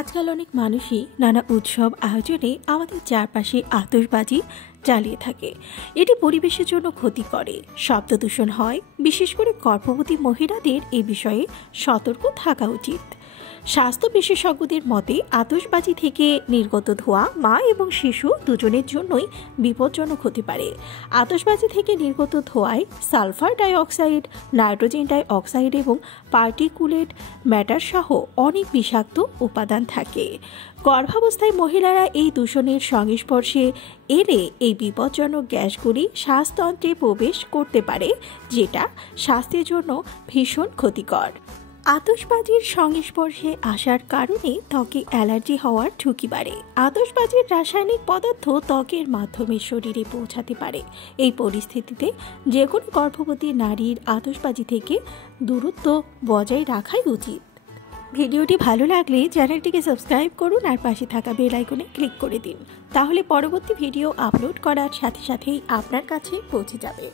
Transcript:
আজকাল অনেক মানুষই নানা উৎসব আয়োজনে আমাদের চারপাশে আতশবাজি জ্বালিয়ে থাকে। এটি পরিবেশের জন্য ক্ষতি করে, শব্দ দূষণ হয়। বিশেষ করে গর্ভবতী মহিলাদের এ বিষয়ে সতর্ক থাকা উচিত। স্বাস্থ্য বিশেষজ্ঞদের মতে আতশবাজি থেকে নির্গত ধোঁয়া মা এবং শিশু দুজনের জন্যই বিপজ্জনক হতে পারে। আতশবাজি থেকে নির্গত ধোঁয়ায় সালফার ডাইঅক্সাইড, নাইট্রোজেন ডাইঅক্সাইড এবং পার্টিকুলেট ম্যাটার সহ অনেক বিষাক্ত উপাদান থাকে। গর্ভাবস্থায় মহিলারা এই দূষণের সংস্পর্শে এলে এই বিপজ্জনক গ্যাসগুলি শ্বাসতন্ত্রে প্রবেশ করতে পারে, যেটা স্বাস্থ্যের জন্য ভীষণ ক্ষতিকর। আতশবাজির সংস্পর্শে আসার কারণে ত্বকে অ্যালার্জি হওয়ার ঝুঁকি বাড়ে। আতশবাজির রাসায়নিক পদার্থ ত্বকের মাধ্যমে শরীরে পৌঁছাতে পারে। এই পরিস্থিতিতে যে কোনো গর্ভবতী নারীর আতশবাজি থেকে দূরত্ব বজায় রাখাই উচিত। ভিডিওটি ভালো লাগলে চ্যানেলটিকে সাবস্ক্রাইব করুন আর পাশে থাকা বেল আইকনে ক্লিক করে দিন। তাহলে পরবর্তী ভিডিও আপলোড করার সাথে সাথেই আপনার কাছে পৌঁছে যাবে।